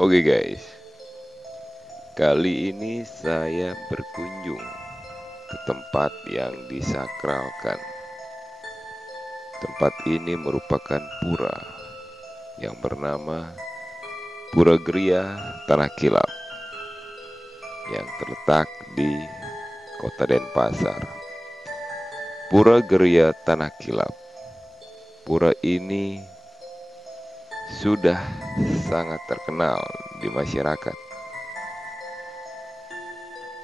Oke guys, kali ini saya berkunjung ke tempat yang disakralkan. Tempat ini merupakan pura yang bernama Pura Geria Tanah Kilap yang terletak di Kota Denpasar. Pura Geria Tanah Kilap. Pura ini sudah sangat terkenal di masyarakat.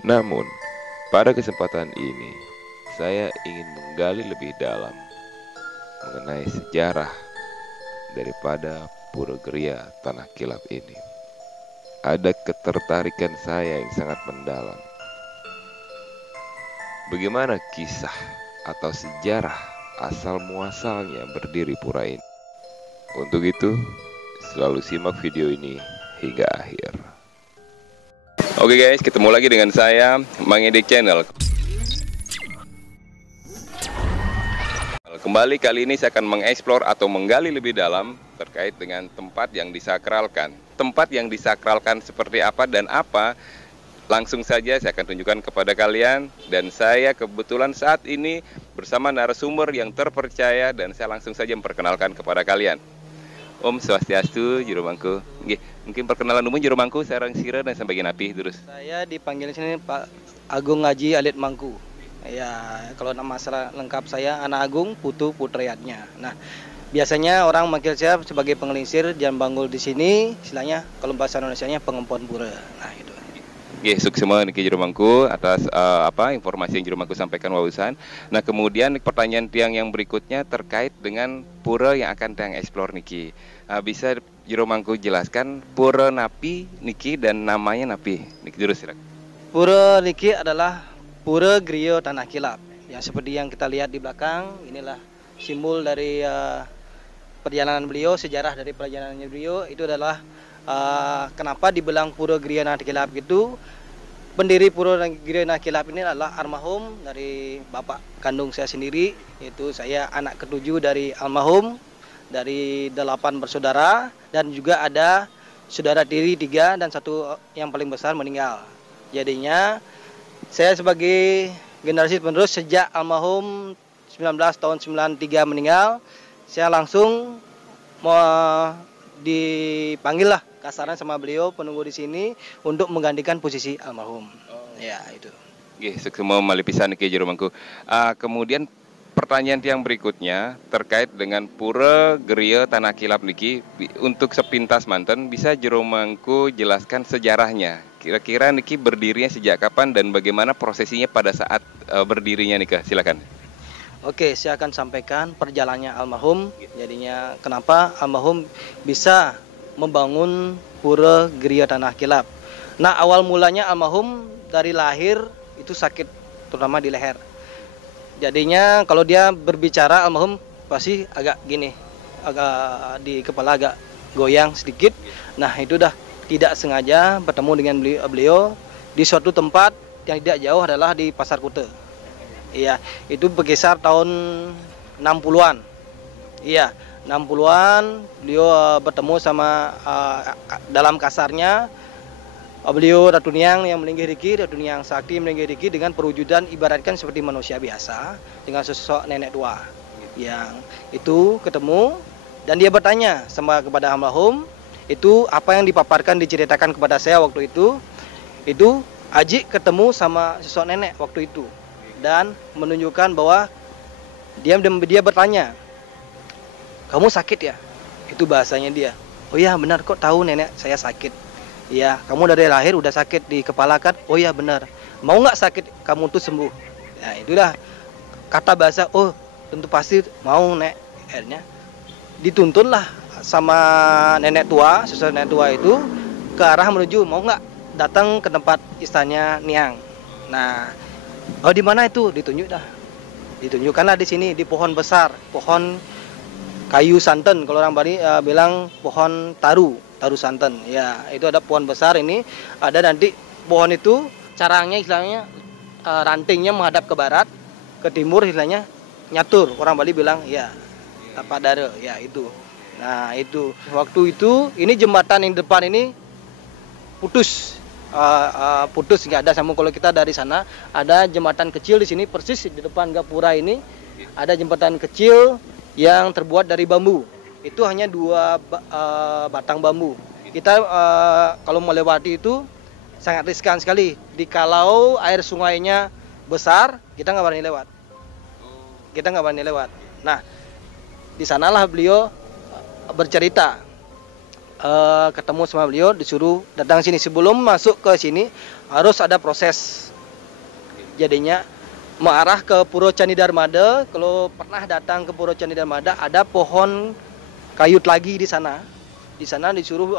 Namun, pada kesempatan ini, saya ingin menggali lebih dalam mengenai sejarah daripada Pura Geria Tanah Kilap ini. Ada ketertarikan saya yang sangat mendalam. Bagaimana kisah atau sejarah asal muasalnya berdiri pura ini? Untuk itu, selalu simak video ini hingga akhir. Oke guys, ketemu lagi dengan saya, Mang Edik Channel. Kembali kali ini saya akan mengeksplor atau menggali lebih dalam terkait dengan tempat yang disakralkan. Tempat yang disakralkan seperti apa dan apa? Langsung saja saya akan tunjukkan kepada kalian. Dan saya kebetulan saat ini bersama narasumber yang terpercaya dan saya langsung saja memperkenalkan kepada kalian. Om Swastiastu, Juru Mangku. Mungkin perkenalan umum Juru Mangku, sareng sira dan sampai napi terus. Saya dipanggil sini Pak Agung Ngaji Alit Mangku. Ya, kalau nama masalah lengkap saya Anak Agung Putu Putrayatnya. Nah, biasanya orang manggil saya sebagai pengelinsir dan banggul di sini, istilahnya kalau bahasa Indonesianya pengempon pura. Nah, itu. Sukses semua niki Juru Mangku atas informasi yang Juru Mangku sampaikan wawasan. Nah, kemudian pertanyaan tiang yang berikutnya terkait dengan pura yang akan tiang eksplor niki. Bisa Juru Mangku jelaskan pura napi niki dan namanya napi? Niki Juru silakan. Pura niki adalah Pura Geria Tanah Kilap. Yang seperti yang kita lihat di belakang, inilah simbol dari perjalanan beliau, sejarah dari perjalanannya beliau itu adalah kenapa dibilang Pura Geria Tanah Kilap itu. Pendiri Pura Geria Tanah Kilap ini adalah almarhum dari bapak kandung saya sendiri, yaitu saya anak ketujuh dari almarhum, dari 8 bersaudara, dan juga ada saudara tiri 3 dan 1 yang paling besar meninggal. Jadinya saya sebagai generasi penerus sejak almarhum tahun 93 meninggal, saya langsung dipanggil lah kasarnya sama beliau penunggu di sini untuk menggantikan posisi almarhum. Ya, itu. Sukses semua malipisan niki Juru Mangku. Kemudian pertanyaan yang berikutnya terkait dengan Pura Geria Tanah Kilap niki, untuk sepintas manten bisa Juru Mangku jelaskan sejarahnya. Kira-kira niki berdirinya sejak kapan dan bagaimana prosesinya pada saat berdirinya nika? Silakan. Oke, saya akan sampaikan perjalanannya almarhum. Jadinya kenapa almarhum bisa membangun Pura Geria Tanah Kilap. Nah, awal mulanya almarhum dari lahir itu sakit, terutama di leher. Jadinya kalau dia berbicara almarhum pasti agak gini, agak di kepala agak goyang sedikit. Nah, itu dah tidak sengaja bertemu dengan beliau di suatu tempat yang tidak jauh adalah di Pasar Kute. Iya, itu berkisar tahun 60-an. Iya, 60-an beliau bertemu sama dalam kasarnya beliau Ratu Niang yang melinggih riki, Ratu Niang Sakti melinggih riki dengan perwujudan ibaratkan seperti manusia biasa dengan sosok nenek tua yang itu ketemu dan dia bertanya sama kepada almarhum itu apa yang dipaparkan diceritakan kepada saya waktu itu Aji ketemu sama sosok nenek waktu itu dan menunjukkan bahwa dia bertanya, kamu sakit ya? Itu bahasanya dia. Oh iya benar, kok tahu nenek saya sakit? Iya, kamu dari lahir udah sakit di kepala kan? Oh iya benar. Mau nggak sakit kamu tuh sembuh? Nah itulah kata bahasa. Oh tentu pasti mau nek. Akhirnya dituntunlah sama nenek tua, sosok nenek tua itu ke arah menuju mau nggak datang ke tempat istana Niang. Nah, oh di mana itu? Ditunjuk dah. Ditunjukkanlah di sini di pohon besar, pohon kayu santan, kalau orang Bali bilang pohon taru santan. Ya, itu ada pohon besar ini, ada nanti pohon itu caranya istilahnya rantingnya menghadap ke barat, ke timur istilahnya nyatur. Orang Bali bilang ya tapadare, ya itu. Nah, itu waktu itu ini jembatan yang depan ini putus. Putus, nggak ada sambung. Kalau kita dari sana ada jembatan kecil di sini persis di depan gapura ini ada jembatan kecil yang terbuat dari bambu. Itu hanya dua batang bambu. Kita kalau melewati itu sangat riskan sekali. Kalau air sungainya besar, kita nggak berani lewat. Nah, di sanalah beliau bercerita. Ketemu sama beliau, disuruh datang sini. Sebelum masuk ke sini harus ada proses. Jadinya mengarah ke Pura Candi Darmada. Kalau pernah datang ke Pura Candi Darmada, ada pohon kayu lagi di sana. Di sana disuruh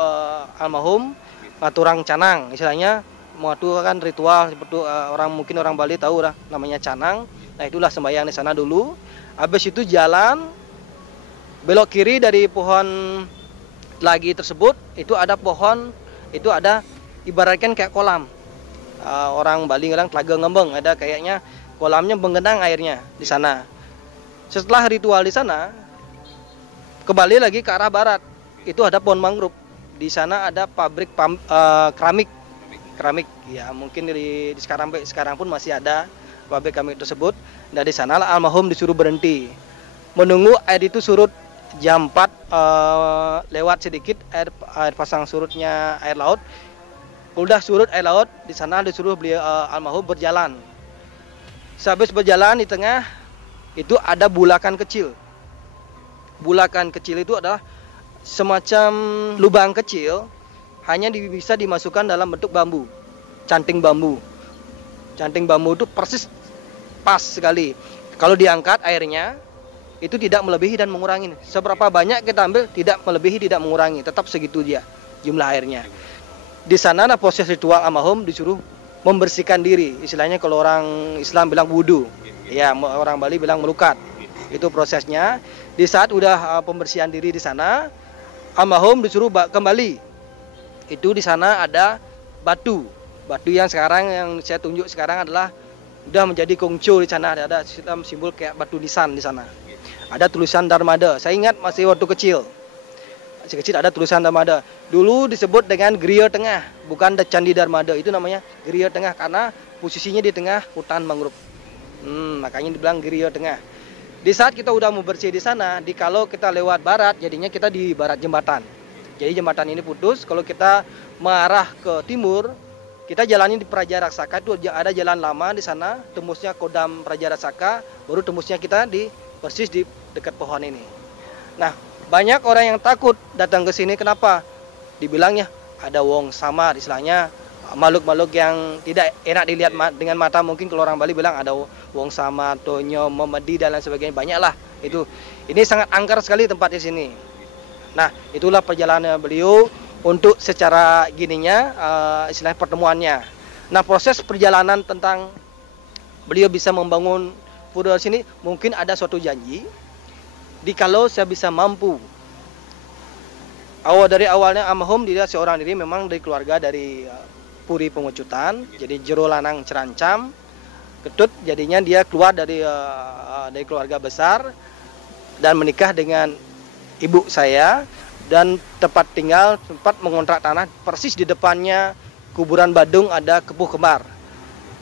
almarhum ngaturang canang, istilahnya mengaturkan ritual seperti mungkin orang Bali tahu lah namanya canang. Nah, itulah sembahyang di sana dulu. Habis itu jalan belok kiri dari pohon lagi tersebut, itu ada pohon, itu ada ibaratkan kayak kolam. Orang Bali bilang telaga ngembeng, ada kayaknya kolamnya menggenang airnya di sana. Setelah ritual di sana, kembali lagi ke arah barat, itu ada pohon mangrove. Di sana ada pabrik keramik. Ya mungkin di sekarang pun masih ada pabrik keramik tersebut. Dan di sana almarhum disuruh berhenti, menunggu air itu surut. Jam 4 lewat sedikit air pasang surutnya air laut. Udah surut air laut, di sana disuruh beliau almarhum berjalan. Sehabis berjalan di tengah itu ada bulakan kecil. Bulakan kecil itu adalah semacam lubang kecil, hanya bisa dimasukkan dalam bentuk bambu. Canting bambu itu persis pas sekali. Kalau diangkat airnya itu tidak melebihi dan mengurangi. Seberapa banyak kita ambil tidak melebihi, tidak mengurangi, tetap segitu dia jumlah airnya. Di sana ada proses ritual almarhum disuruh membersihkan diri. Istilahnya kalau orang Islam bilang wudu, ya orang Bali bilang melukat. Itu prosesnya. Di saat udah pembersihan diri di sana, almarhum disuruh kembali. Itu di sana ada batu. Batu yang sekarang yang saya tunjuk sekarang adalah udah menjadi kongco di sana. Ada sistem simbol kayak batu nisan di sana. Ada tulisan Darmada. Saya ingat masih waktu kecil ada tulisan Darmada. Dulu disebut dengan Griya Tengah, bukan Candi Darmada. Itu namanya Griya Tengah karena posisinya di tengah hutan mangrove. Makanya dibilang Griya Tengah. Di saat kita udah mau bersih di sana, kalau kita lewat barat, jadinya kita di barat jembatan. Jadi jembatan ini putus. Kalau kita mengarah ke timur, kita jalannya di Praja Raksaka. Itu ada jalan lama di sana, tembusnya Kodam Praja Raksaka, baru tembusnya kita persis di dekat pohon ini. Nah, banyak orang yang takut datang ke sini. Kenapa? Dibilangnya ada wong samar, istilahnya makhluk-makhluk yang tidak enak dilihat dengan mata. Mungkin kalau orang Bali bilang ada wong samar, tonyo, memedi dan lain sebagainya. Banyaklah itu. Ini sangat angker sekali tempat di sini. Nah, itulah perjalanan beliau untuk secara gininya istilah pertemuannya. Nah, proses perjalanan tentang beliau bisa membangun pura sini, mungkin ada suatu janji. Kalau saya bisa mampu. Dari awalnya almarhum dia seorang diri memang dari keluarga dari Puri Pengucutan, jadi jero lanang cerancam ketut, jadinya dia keluar dari keluarga besar dan menikah dengan ibu saya, dan tempat tinggal tempat mengontrak tanah persis di depannya kuburan Badung ada Kepuh Kembar.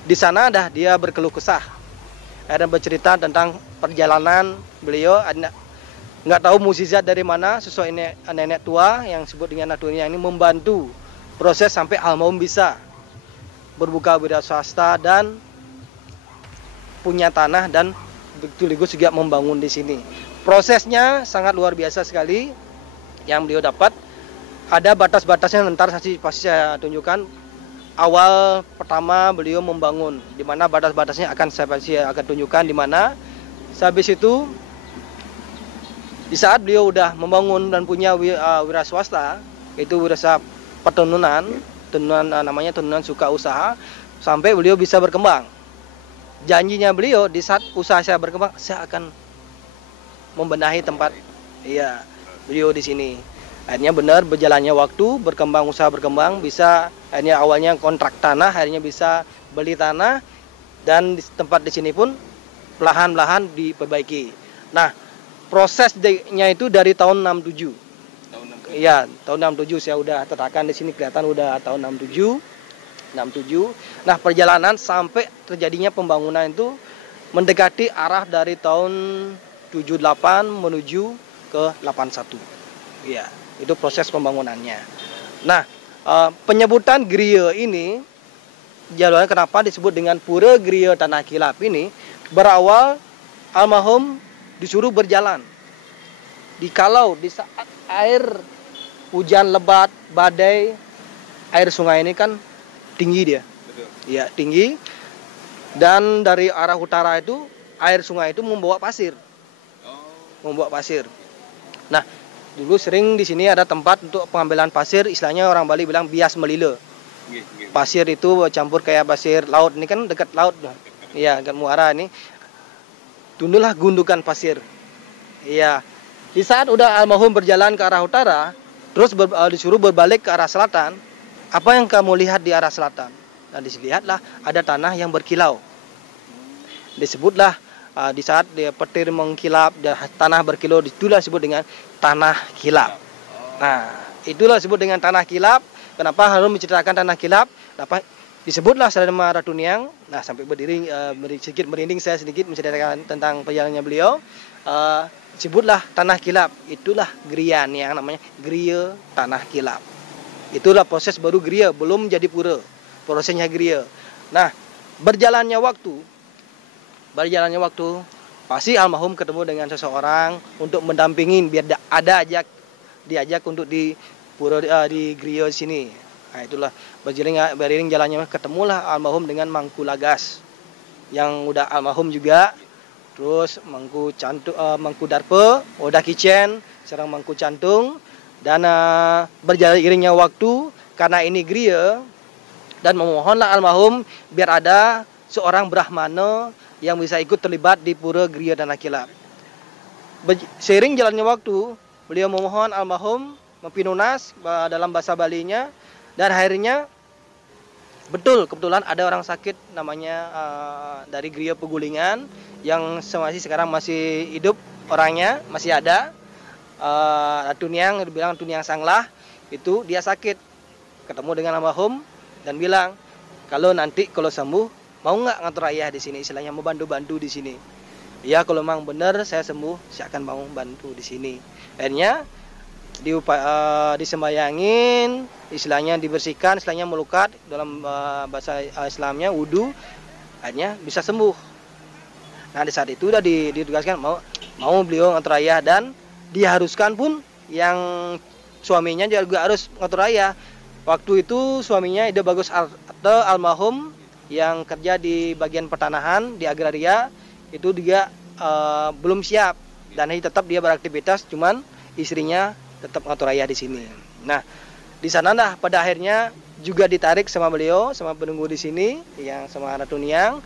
Di sana dia berkeluh kesah, ada bercerita tentang perjalanan beliau. Nggak tahu mukjizat dari mana, sesuai nenek tua yang disebut dengan Naturia ini membantu proses sampai almarhum bisa berbuka wira swasta dan punya tanah dan sekaligus juga membangun di sini. Prosesnya sangat luar biasa sekali yang beliau dapat. Ada batas-batasnya, ntar pasti saya tunjukkan. Awal pertama beliau membangun, di mana batas-batasnya akan saya akan tunjukkan di mana. Habis itu di saat beliau udah membangun dan punya wira swasta, itu wira petenunan namanya tenunan suka usaha, sampai beliau bisa berkembang. Janjinya beliau di saat usaha saya berkembang, saya akan membenahi tempat beliau di sini. Akhirnya benar berjalannya waktu, usaha berkembang, bisa akhirnya awalnya kontrak tanah, akhirnya bisa beli tanah, dan di tempat di sini pun perlahan-lahan diperbaiki. Nah, prosesnya itu dari tahun 67. Iya, tahun 67 saya udah tertakan di sini, kelihatan udah tahun 67. Nah, perjalanan sampai terjadinya pembangunan itu mendekati arah dari tahun 78 menuju ke 81. Iya, itu proses pembangunannya. Nah, penyebutan Griya ini jalurnya kenapa disebut dengan Pura Griya Tanah Kilap ini berawal almarhum disuruh berjalan. Dikalau di saat air hujan lebat, badai, air sungai ini kan tinggi dia. Betul. Ya, tinggi. Dan dari arah utara itu air sungai itu membawa pasir. Membawa pasir. Nah, dulu sering di sini ada tempat untuk pengambilan pasir, istilahnya orang Bali bilang bias melile. Pasir itu campur kayak pasir laut, ini kan dekat laut. Iya, dekat muara ini. Tundulah gundukan pasir. Iya. Di saat udah almarhum berjalan ke arah utara, terus disuruh berbalik ke arah selatan, apa yang kamu lihat di arah selatan? Nah, dilihatlah ada tanah yang berkilau. Disebutlah di saat dia petir mengkilap, tanah berkilau, itulah disebut dengan tanah kilap. Nah, itulah disebut dengan tanah kilap. Kenapa harus menceritakan tanah kilap? Kenapa disebutlah Salema Ratu Niang. Nah, sampai berdiri sedikit merinding saya sedikit menceritakan tentang perjalanannya beliau. Sebutlah tanah kilap, itulah Griya yang namanya Griya Tanah Kilap. Itulah proses baru Griya, belum jadi pura. Prosesnya Griya. Nah, berjalannya waktu, pasti almarhum ketemu dengan seseorang untuk mendampingin biar diajak untuk di pura di Griya sini. Nah, itulah beriring jalannya ketemulah almarhum dengan Mangku Lagas yang udah almarhum juga. Terus Mangku Darpe, Oda Kicen, serang Mangku Cantung. Dan berjalan iringnya waktu, karena ini Griya, dan memohonlah almarhum biar ada seorang Brahmana yang bisa ikut terlibat di Pura Griya Tanah Kilap. Seiring jalannya waktu, beliau memohon almarhum mempinunas dalam bahasa Balinya, dan akhirnya kebetulan ada orang sakit namanya dari Griya Pegulingan yang sekarang masih hidup orangnya, masih ada. Ratu Niang, dibilang Ratu Niang Sanglah, itu dia sakit. Ketemu dengan almarhum dan bilang, kalau sembuh, mau nggak ngatur ayah di sini, istilahnya mau bantu di sini. Ya, kalau memang benar saya sembuh, saya akan mau bantu di sini. Akhirnya disembayangin, istilahnya dibersihkan, istilahnya melukat dalam bahasa Islamnya wudu, akhirnya bisa sembuh. Nah, di saat itu udah ditugaskan mau beliau ngatur ayah, dan diharuskan pun yang suaminya juga harus ngatur ayah. Waktu itu suaminya Ide Bagus atau almarhum yang kerja di bagian pertanahan di agraria, itu dia belum siap, dan tetap dia beraktivitas, cuman istrinya tetap ngatur ayah di sini. Nah, di sana pada akhirnya juga ditarik sama beliau, sama penunggu di sini yang sama Ratu Niang,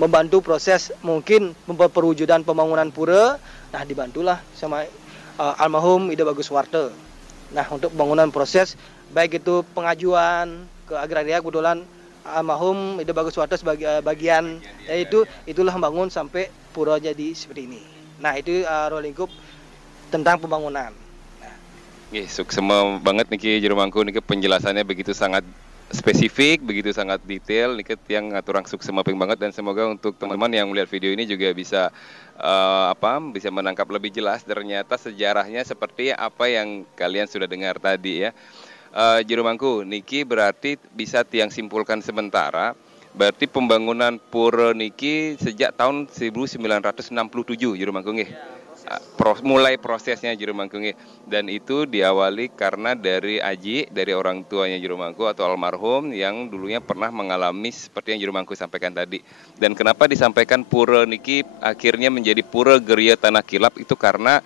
membantu proses mungkin perwujudan pembangunan pura. Nah, dibantulah sama almarhum Ide Bagus Warte. Nah, untuk pembangunan proses baik itu pengajuan ke agraria, kebetulan almarhum Ide Bagus Warte sebagai bagian itulah membangun sampai pura jadi seperti ini. Nah, itu lingkup tentang pembangunan. Suksema banget niki Juru Mangku, niki penjelasannya begitu sangat spesifik, begitu sangat detail, niki yang ngaturang suksema ping banget, dan semoga untuk teman-teman yang melihat video ini juga bisa bisa menangkap lebih jelas ternyata sejarahnya seperti apa yang kalian sudah dengar tadi ya. Juru Mangku, niki berarti bisa tiang simpulkan sementara, berarti pembangunan pura niki sejak tahun 1967 Juru Mangku nggih. Mulai prosesnya Juru Mangku nggih, dan itu diawali karena dari orang tuanya Juru Mangku atau almarhum yang dulunya pernah mengalami seperti yang Juru Mangku sampaikan tadi. Dan kenapa disampaikan pura niki akhirnya menjadi Pura Griya Tanah Kilap, itu karena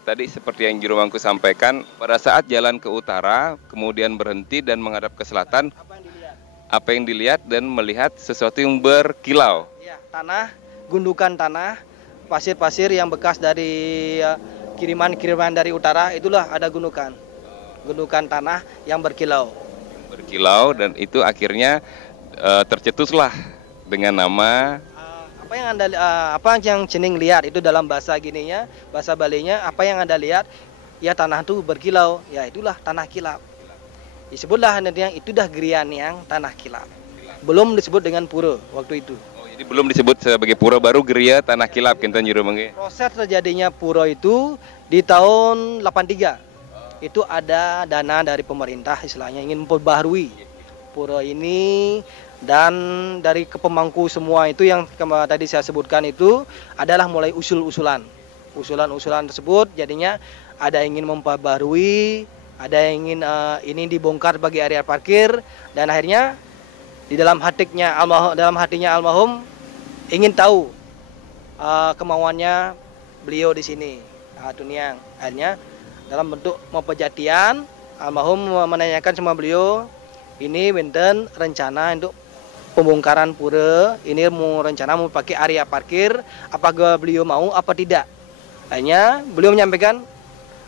tadi seperti yang Juru Mangku sampaikan, pada saat jalan ke utara kemudian berhenti dan menghadap ke selatan, apa yang dilihat dan melihat sesuatu yang berkilau. Ya, gundukan tanah, pasir-pasir yang bekas dari kiriman dari utara, itulah ada gundukan tanah yang berkilau, dan itu akhirnya tercetuslah dengan nama apa yang cening lihat itu dalam bahasa gininya, bahasa Balinya, apa yang Anda lihat ya tanah itu berkilau, ya itulah tanah kilap. Disebutlah nanti yang itu dah Grian yang tanah kilap. Belum disebut dengan pura waktu itu. Oh, jadi belum disebut sebagai pura, baru geria tanah kilap kinten juru mangke. Proses terjadinya pura itu di tahun 83. Itu ada dana dari pemerintah istilahnya ingin memperbaharui pura ini, dan dari kepemangku semua itu yang tadi saya sebutkan itu adalah mulai usulan-usulan tersebut. Jadinya ada yang ingin memperbaharui, ada yang ingin ini dibongkar bagi area parkir, dan akhirnya di dalam hatinya almarhum ingin tahu kemauannya beliau di sini. Tuniang akhirnya dalam bentuk pejatian, almarhum menanyakan sama beliau, ini benten rencana untuk pembongkaran pura, ini rencana mau pakai area parkir, apakah beliau mau apa tidak. Akhirnya beliau menyampaikan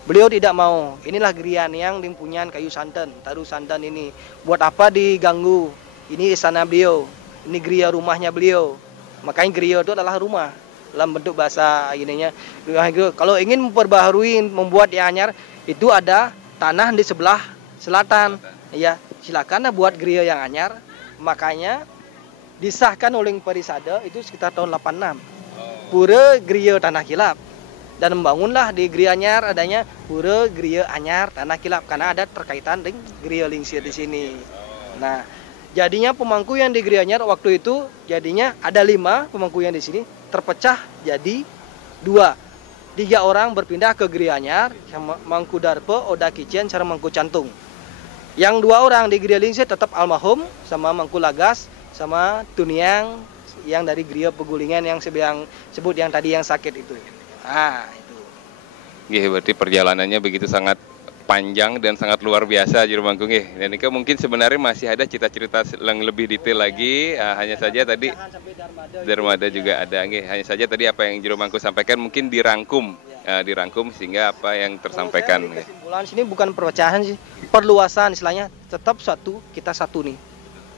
beliau tidak mau. Inilah Grian yang dimpunyai kayu santan, taruh santan ini. Buat apa diganggu? Ini istana beliau, ini geria rumahnya beliau. Makanya geria itu adalah rumah dalam bentuk bahasa ininya. Kalau ingin memperbaharui, membuat yang anyar, itu ada tanah di sebelah selatan. Ya, silakan buat geria yang anyar. Makanya disahkan oleh Parisade itu sekitar tahun 86. Pura geria tanah kilap. Dan membangunlah di Geria Anyar adanya pura Geria Anyar tanah kilap karena ada terkaitan dengan Geria Lingsir di sini. Nah, jadinya pemangku yang di Geria Anyar waktu itu jadinya ada 5 pemangku yang di sini terpecah jadi 2. 3 orang berpindah ke Geria Anyar, Mangku Darpe, Oda Kicen, sama Mangku Cantung. Yang 2 orang di Geria Lingsir tetap almarhum sama Mangku Lagas sama Tuniang yang dari Geria Pegulingan yang sebut yang tadi yang sakit itu. Itu. Berarti perjalanannya begitu sangat panjang dan sangat luar biasa juru mangku nggih. Dan ini mungkin sebenarnya masih ada cerita-cerita yang lebih detail lagi. Hanya saja tadi Darmada juga ada nggih. Hanya saja tadi apa yang juru mangku sampaikan mungkin dirangkum, dirangkum sehingga apa yang tersampaikan. Kesimpulan sini bukan perpecahan sih, perluasan istilahnya. Tetap kita satu nih.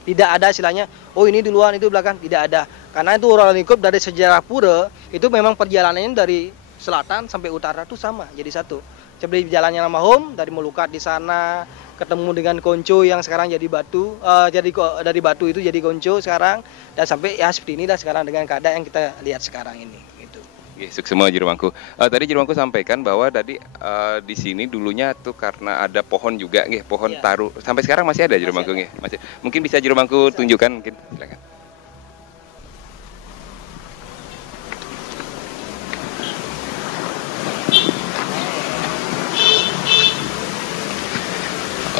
Tidak ada istilahnya, oh ini duluan itu belakang, tidak ada. Karena itu orang lingkup dari sejarah pura itu memang perjalanannya dari selatan sampai utara itu sama, jadi satu. Seperti jalannya almarhum dari Melukat di sana, ketemu dengan Konco yang sekarang jadi batu, dari batu itu jadi Konco sekarang, dan sampai ya seperti ini dah sekarang dengan keadaan yang kita lihat sekarang ini. Gitu. Sukses semua juru mangku. Tadi juru mangku sampaikan bahwa tadi di sini dulunya tuh karena ada pohon juga, pohon taru. Sampai sekarang masih ada juru mangku, masih. Mungkin bisa juru mangku tunjukkan, mungkin. Silakan.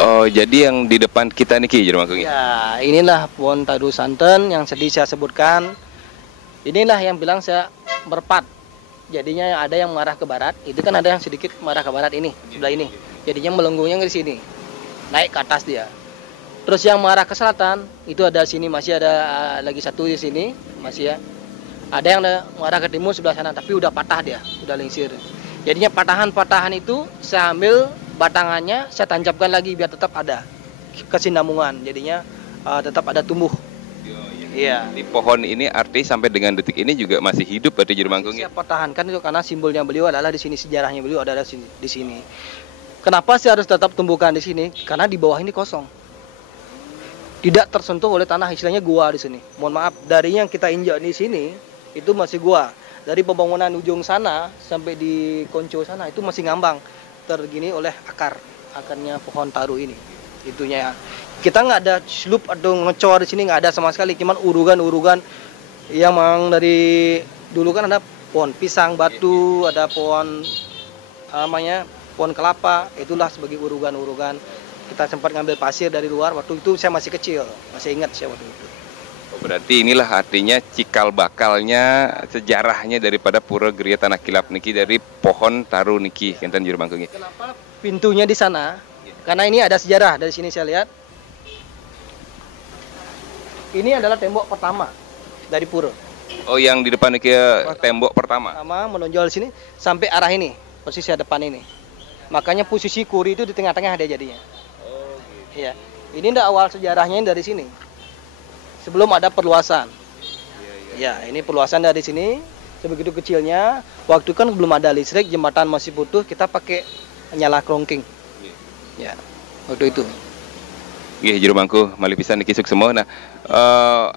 Oh, jadi yang di depan kita nih juru mangku. Ya, inilah pohon taru santan yang tadi saya sebutkan. Inilah yang bilang saya merpat. Jadinya ada yang mengarah ke barat, itu kan ada yang sedikit mengarah ke barat ini, sebelah ini. Jadinya melenggungnya di sini, naik ke atas dia. Terus yang mengarah ke selatan, itu ada sini, masih ada lagi satu di sini, masih ya. Ada yang mengarah ke timur sebelah sana, tapi udah patah dia, udah lingsir. Jadinya patahan-patahan itu saya ambil batangannya, saya tancapkan lagi biar tetap ada kesinambungan. Jadinya tetap ada tumbuh. Iya. Di pohon ini arti sampai dengan detik ini juga masih hidup berarti juru mangku. Saya pertahankan itu karena simbolnya beliau adalah di sini, sejarahnya beliau adalah di sini. Kenapa saya harus tetap tumbuhkan di sini? Karena di bawah ini kosong. Tidak tersentuh oleh tanah, istilahnya gua di sini. Mohon maaf, dari yang kita injak di sini itu masih gua. Dari pembangunan ujung sana sampai di Konco sana itu masih ngambang tergini oleh akarnya pohon taru ini. Itunya. Kita nggak ada slup atau ngecor di sini, nggak ada sama sekali, cuman urugan-urugan yang memang dari dulu kan ada pohon pisang batu, ada pohon namanya pohon kelapa, itulah sebagai urugan-urugan. Kita sempat ngambil pasir dari luar, waktu itu saya masih kecil, masih ingat saya waktu itu. Berarti inilah artinya cikal bakalnya, sejarahnya daripada pura Geria Tanah Kilap niki dari pohon taru niki kinten juru mangku. Kenapa pintunya di sana? Karena ini ada sejarah, dari sini saya lihat. Ini adalah tembok pertama dari pura. Oh, yang di depan niki tembok pertama. Menonjol sini sampai arah ini, posisi depan ini. Makanya posisi kuri itu di tengah-tengah dia jadinya. Oh, gitu. Iya. Ini ndak awal sejarahnya dari sini. Sebelum ada perluasan. Ya, ini perluasan dari sini. Sebegitu kecilnya. Waktu kan belum ada listrik, jembatan masih butuh. Kita pakai nyala krongking. Ya, waktu itu. Nggih, juru mangku malih pisan niki semua. Nah,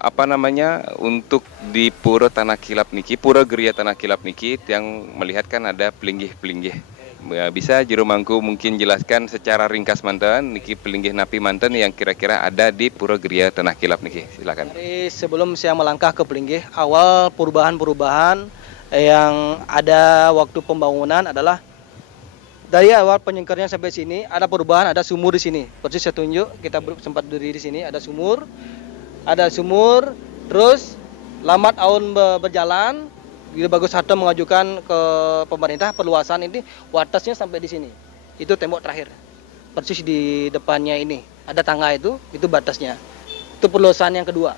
apa namanya untuk di Pura Tanah Kilap niki, Pura Geria Tanah Kilap niki yang melihat kan ada pelinggih-pelinggih. Ya, bisa juru mangku mungkin jelaskan secara ringkas manten niki pelinggih napi manten yang kira-kira ada di Pura Geria Tanah Kilap niki. Silakan. Jadi sebelum saya melangkah ke pelinggih, awal perubahan-perubahan yang ada waktu pembangunan adalah dari awal penyingkarnya sampai sini ada perubahan, ada sumur di sini. Persis saya tunjuk, kita sempat berdiri di sini, ada sumur, terus lambat tahun berjalan, Gili Bagus Hatta mengajukan ke pemerintah perluasan ini, watasnya sampai di sini. Itu tembok terakhir. Persis di depannya ini, ada tangga itu batasnya. Itu perluasan yang kedua.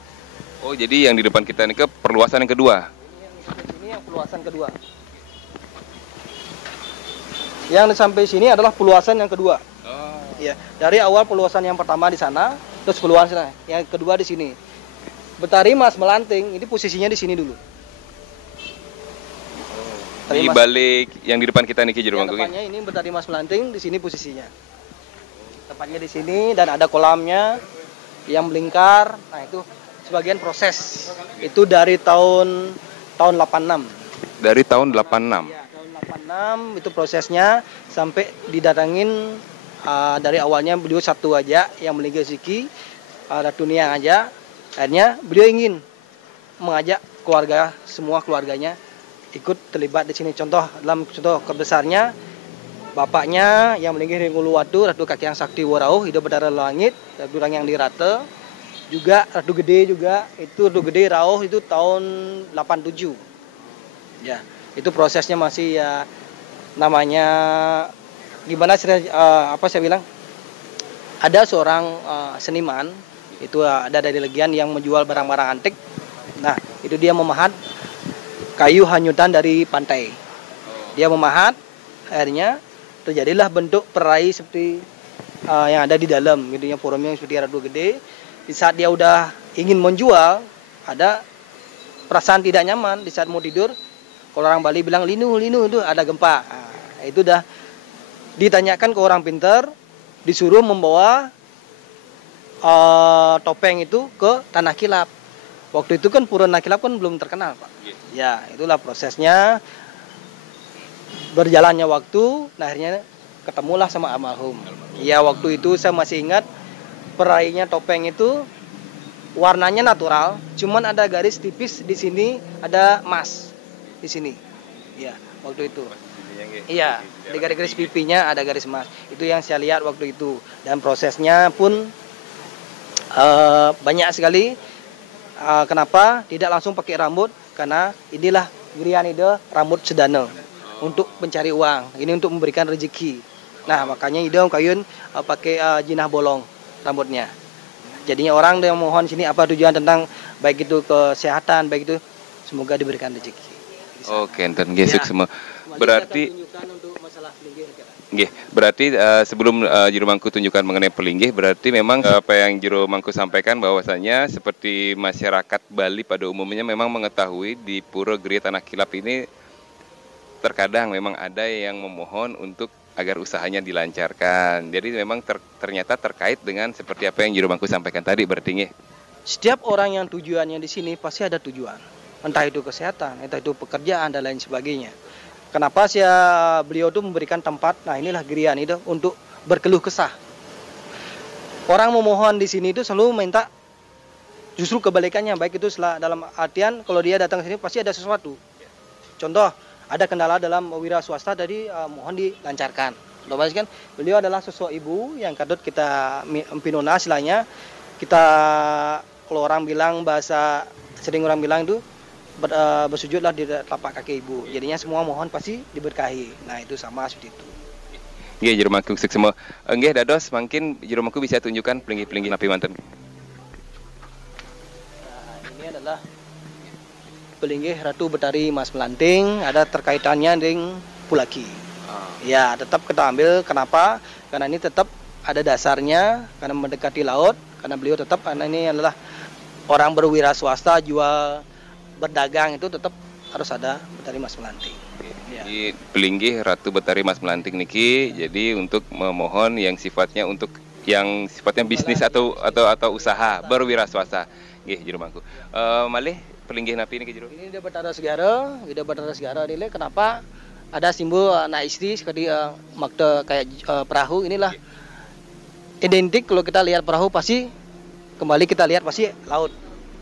Oh, jadi yang di depan kita ini ke perluasan yang kedua. Ini yang perluasan kedua. Yang sampai sini adalah perluasan yang kedua. Oh. Ya, dari awal perluasan yang pertama di sana, terus perluasan yang kedua di sini. Betari Mas Melanting, ini posisinya di sini dulu. Di balik yang di depan kita nih juru mangku. Depannya ini Betari Mas Melanting, di sini posisinya. Tepatnya di sini dan ada kolamnya yang melingkar. Nah, itu sebagian proses. Itu dari tahun 86. Dari tahun 86. Ya, tahun 86 itu prosesnya sampai didatangin dari awalnya beliau satu aja yang meninggal Ziki, ada Dunia aja. Akhirnya beliau ingin mengajak keluarga, semua keluarganya ikut terlibat di sini. Contoh kebesarnya bapaknya yang meninggal di Uluwatu, Ratu Kakek yang Sakti Warau, hidup berdarah langit, Ratu yang dirata. Juga Ratu Gede juga, itu Ratu Gede Rauh itu tahun 87. Ya, itu prosesnya masih ya namanya gimana apa saya bilang? Ada seorang seniman itu ada dari Legian yang menjual barang-barang antik. Nah, itu dia memahat kayu hanyutan dari pantai. Dia memahat, akhirnya terjadilah bentuk perai seperti yang ada di dalam, gitu ya, forumnya seperti Ratu Gede. Di saat dia udah ingin menjual, ada perasaan tidak nyaman di saat mau tidur. Kalau orang Bali bilang linu itu ada gempa. Nah, itu udah ditanyakan ke orang pintar, disuruh membawa topeng itu ke Tanah Kilap. Waktu itu kan Pura Tanah Kilap kan belum terkenal, Pak. Ya, itulah prosesnya. Berjalannya waktu, nah akhirnya ketemulah sama almarhum. Ya, waktu itu saya masih ingat perainya topeng itu warnanya natural, cuman ada garis tipis di sini, ada emas di sini. Ya, waktu itu. Iya, di garis pipinya ada garis emas. Itu yang saya lihat waktu itu. Dan prosesnya pun banyak sekali. Kenapa tidak langsung pakai rambut? Karena inilah Grianida rambut sedana untuk mencari uang. Ini untuk memberikan rezeki. Nah, makanya ide kayun pakai jinah bolong rambutnya. Jadinya orang yang mohon sini apa tujuan tentang baik itu kesehatan, baik itu semoga diberikan rezeki. Oke, enten gesuk semua. Berarti berarti sebelum juru mangku tunjukkan mengenai pelinggih, berarti memang apa yang juru mangku sampaikan bahwasanya seperti masyarakat Bali pada umumnya memang mengetahui di Pura Geria Tanah Kilap ini terkadang memang ada yang memohon untuk agar usahanya dilancarkan. Jadi memang ternyata terkait dengan seperti apa yang juru mangku sampaikan tadi, berarti nggih. Setiap orang yang tujuannya di sini pasti ada tujuan. Entah itu kesehatan, entah itu pekerjaan dan lain sebagainya. Kenapa beliau itu memberikan tempat, nah inilah Grian itu untuk berkeluh kesah. Orang memohon di sini itu selalu minta justru kebalikannya, baik itu dalam artian kalau dia datang ke sini pasti ada sesuatu. Contoh, ada kendala dalam wira swasta tadi mohon dilancarkan. Otomatis kan beliau adalah sosok ibu yang kadut kita pinona istilahnya. Kita kalau orang bilang sering orang bilang itu bersujudlah di telapak kaki ibu. Jadinya semua mohon pasti diberkahi. Nah, itu sama seperti itu. Nggih, juru mangku semua. Nggih, dados mungkin juru mangku bisa tunjukkan pelinggih-pelinggih napi manten. Nah, ini adalah pelinggih Ratu Betari Mas Melanting, ada terkaitannya dengan Pulaki. Ya, tetap kita ambil. Kenapa? Karena ini tetap ada dasarnya, karena mendekati laut, karena beliau tetap, karena ini adalah orang berwira swasta, jual berdagang itu tetap harus ada Betari Mas Melanting. Ya. Di Pelinggih Ratu Betari Mas Melantik niki, jadi untuk memohon yang sifatnya untuk yang sifatnya bisnis atau usaha berwira swasta. Nggih, jero mangku. Malih Pelinggih napi niki jero. Ini dia Batara Segara nilai kenapa ada simbol anak istri seperti makta kayak perahu inilah identik kalau kita lihat perahu pasti kembali kita lihat pasti laut.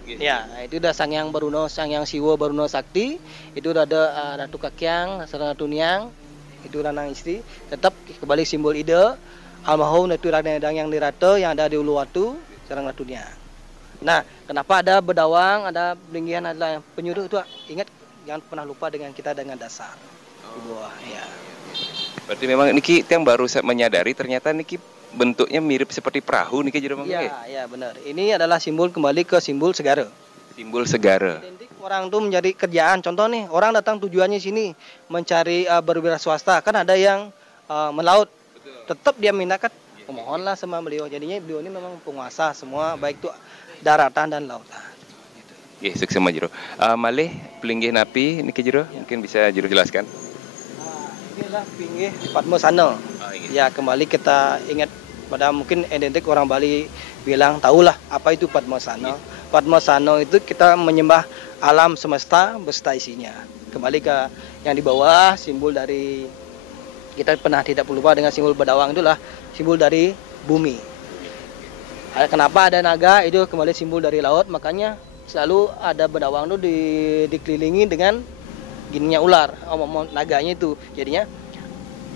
Ya, itu udah Sang Hyang Baruna, Sang Hyang Siwa Baruna Sakti, itu udah ada Ratu Kakyang, Ratu Niang, itu lanang istri, tetap kembali simbol ide almarhum itu Raden Yang Nirata yang ada di Uluwatu, sekarang Ratu Niang. Nah, kenapa ada bedawang, ada pelinggihan, ada penyuruh itu ingat jangan pernah lupa dengan kita dengan dasar di bawah ya. Berarti memang niki yang baru saya menyadari ternyata niki bentuknya mirip seperti perahu niki jero mangku. Iya, benar. Ini adalah simbol kembali ke simbol segara. Simbol segara. Identik orang tuh mencari kerjaan. Contoh nih, orang datang tujuannya sini mencari berwira swasta. Kan ada yang melaut. Tetap dia minta mohonlah sama beliau. Jadinya beliau ini memang penguasa semua baik itu daratan dan lautan. Nggih, sukses jero. Malih Pelinggih napi niki jero, mungkin bisa jero jelaskan. Ini adalah pinggih Padmasana. Ya, kembali kita ingat pada mungkin identik orang Bali bilang tahulah apa itu Padmasana. Padmasana itu kita menyembah alam semesta beserta isinya. Kembali ke yang di bawah simbol dari kita pernah tidak lupa dengan simbol bedawang itulah simbol dari bumi. Kenapa ada naga itu kembali simbol dari laut, makanya selalu ada bedawang itu dikelilingi dengan gininya ular, naganya itu. Jadinya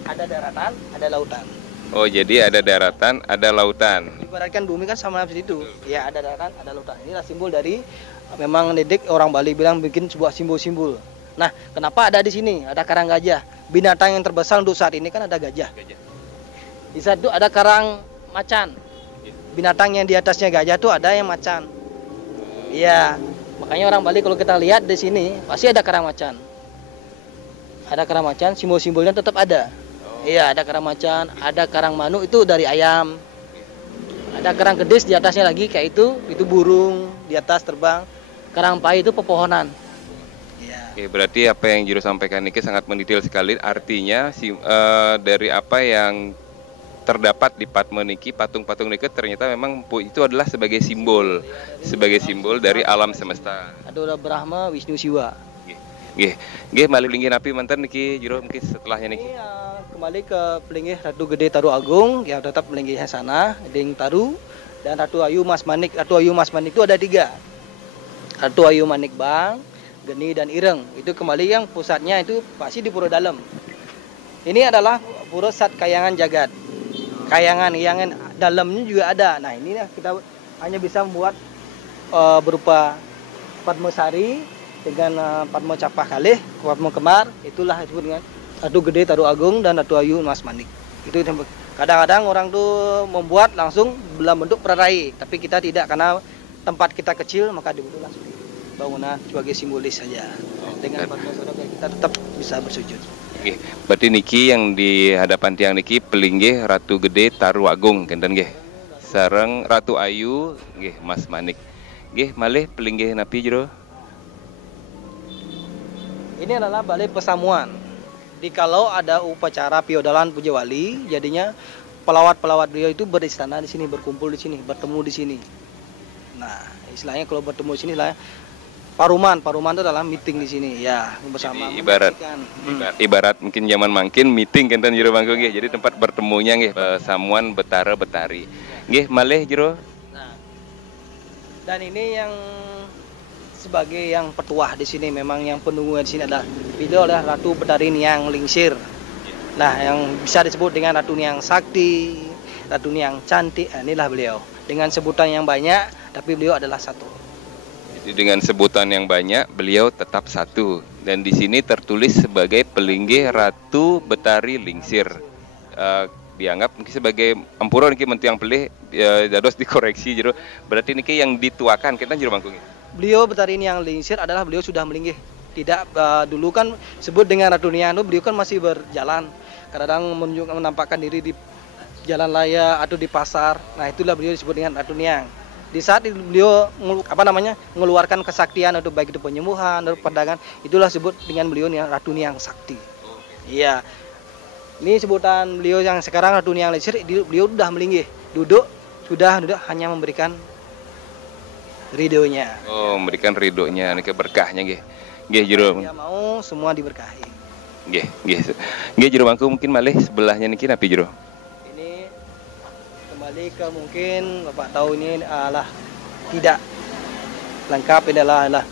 ada daratan, ada lautan. Oh, jadi ada daratan, ada lautan. Ibaratkan bumi kan sama seperti itu. Ya, ada daratan, ada lautan. Inilah simbol dari memang Dedek orang Bali bilang bikin sebuah simbol-simbol. Nah, kenapa ada di sini? Ada karang gajah. Binatang yang terbesar untuk saat ini kan ada gajah. Di saat itu ada karang macan. Binatang yang di atasnya gajah itu ada yang macan. Iya, makanya orang Bali kalau kita lihat di sini pasti ada karang macan. Ada karang macan, simbol-simbolnya tetap ada. Iya, ada karang macan, ada karang manuk itu dari ayam. Ada karang kedis di atasnya lagi kayak itu burung di atas terbang. Karang pai itu pepohonan. Iya. Oke, berarti apa yang Jiro sampaikan ini sangat mendetail sekali. Artinya dari apa yang terdapat di Padma niki, patung-patung niki ternyata memang itu adalah sebagai simbol dari alam semesta. Ada Brahma, Wisnu, Siwa. Nggih, malih Pelinggih napi mantan niki Jiro mungkin setelahnya niki. Ini kembali ke Pelinggih Ratu Gede Taru Agung yang tetap Pelinggihnya sana, Ding Taru dan Ratu Ayu Mas Manik. Ratu Ayu Mas Manik itu ada 3. Ratu Ayu Manik Bang, Geni dan Ireng. Itu kembali yang pusatnya itu pasti di Pura Dalam. Ini adalah Pura Sat Kayangan Jagat. Kayangan dalamnya juga ada. Nah, ini kita hanya bisa membuat berupa Padmasari dengan Padma Capah Kalih, Padma Kemar, itulah disebut dengan Ratu Gede Taru Agung dan Ratu Ayu Mas Manik. Itu kadang-kadang orang tuh membuat langsung dalam bentuk prarai, tapi kita tidak karena tempat kita kecil maka dibuat langsung bangunan sebagai simbolis saja. Dengan Padmasari kita tetap bisa bersujud. Oke, berarti niki yang di hadapan tiang niki Pelinggih Ratu Gede Taru Agung kenten nggih. Sareng Ratu Ayu nggih Mas Manik. Nggih, malih Pelinggih napi Jero? Ini adalah balai pesamuan. Kalau ada upacara piodalan puja wali, jadinya pelawat-pelawat beliau itu beristana di sini, berkumpul di sini, bertemu di sini. Nah, istilahnya kalau bertemu di sini lah paruman itu adalah meeting di sini ya bersama. Jadi, ibarat mungkin zaman mangkin meeting kenten Jero mangku nggih. Jadi tempat bertemunya nggih pesamuan Betara Betari. Nggih, malih Jero. Nah, dan ini yang sebagai yang petuah di sini memang yang penunggu di sini adalah beliau adalah Ratu Betari Niang Lingsir. Nah, yang bisa disebut dengan Ratu Niang Sakti, Ratu Niang Cantik, inilah beliau. Dengan sebutan yang banyak, tapi beliau adalah satu. Jadi dengan sebutan yang banyak, beliau tetap satu. Dan di sini tertulis sebagai Pelinggih Ratu Betari Lingsir. Dianggap mungkin sebagai ampura niki mentu yang pelih dados dikoreksi Jero. Berarti niki yang dituakan kita Jero mangku. Beliau Betari Niang Lingsir adalah beliau sudah melinggih. Tidak dulu kan sebut dengan Ratu Niang, beliau kan masih berjalan. Kadang-kadang menampakkan diri di jalan raya atau di pasar. Nah, itulah beliau disebut dengan Ratu Niang. Di saat beliau mengeluarkan kesaktian atau baik itu penyembuhan atau perdagangan, itulah sebut dengan beliau Ratu Niang Sakti. Iya. Ini sebutan beliau yang sekarang Ratu Niang Lesir, beliau sudah melinggih, duduk hanya memberikan ridhonya. Oh, memberikan ridhonya, ini berkahnya nggih. Nggih jero. Dia mau semua diberkahi. Nggih jero mangku mungkin malih sebelahnya niki napi jero. Ini kembali ke mungkin Bapak tahu ini adalah tidak lengkap, ini adalah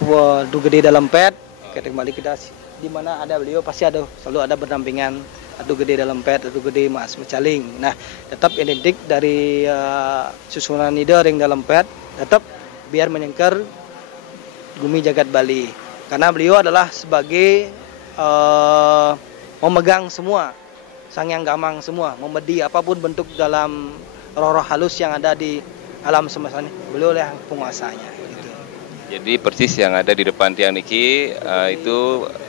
Ratu Gede dalam pet. Kita kembali kita di mana ada beliau pasti selalu ada berdampingan Ratu Gede dalam pet, Ratu Gede Mas Mecaling. Nah, tetap identik dari susunan leader yang dalam pet, tetap biar menyengker Gumi Jagat Bali. Karena beliau adalah sebagai memegang semua, sang yang gamang semua, memedi apapun bentuk dalam roh-roh halus yang ada di alam semesta ini, beliau yang penguasanya. Gitu. Jadi persis yang ada di depan tiang niki itu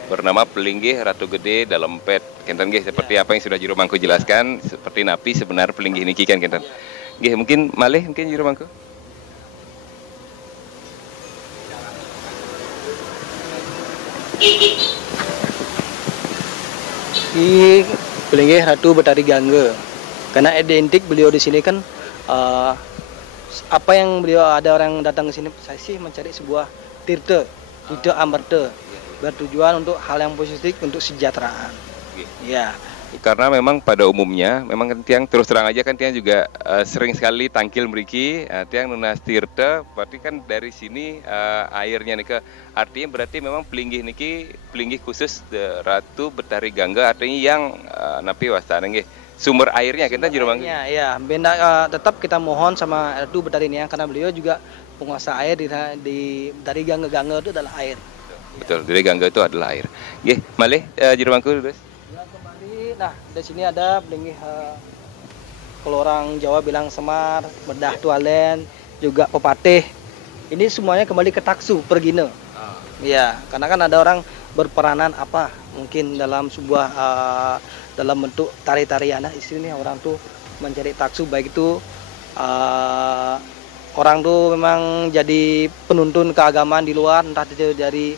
bernama Pelinggih Ratu Gede dalam pet. Kenten nggih seperti apa yang sudah Juru Mangku jelaskan, seperti napi sebenar Pelinggih niki kan kenten. Nggih mungkin malih mungkin Juru Mangku. Di Pelinggih Ratu Betari Gangga. Karena identik beliau di sini kan apa yang beliau ada orang datang ke sini, saya sih mencari sebuah tirta amarta, bertujuan untuk hal yang positif, untuk kesejahteraan. Ya. Karena memang pada umumnya memang kan tiang terus terang aja kan tiang juga sering sekali tangkil mriki tiang nunas tirta, berarti kan dari sini airnya nih ke artinya berarti memang pelinggih khusus Ratu Betari Gangga, artinya yang napi wastana nggih sumber airnya kita jero mangga. Ya, benda tetap kita mohon sama Ratu Betari Niang karena beliau juga penguasa air di Betari Gangga. Gangga itu adalah air. Betul, dari Gangga itu adalah air. Nggih, malih jero mangku, Bos. Ya, kembali. Nah, di sini ada pelinggih kalau orang Jawa bilang semar, bedah tualen, juga pepatih. Ini semuanya kembali ke taksu pergine. Ya, karena kan ada orang berperanan apa mungkin dalam sebuah dalam bentuk tari-tarian. Nah, istilahnya orang tuh mencari taksu, baik itu orang tuh memang jadi penuntun keagamaan di luar, entah itu dari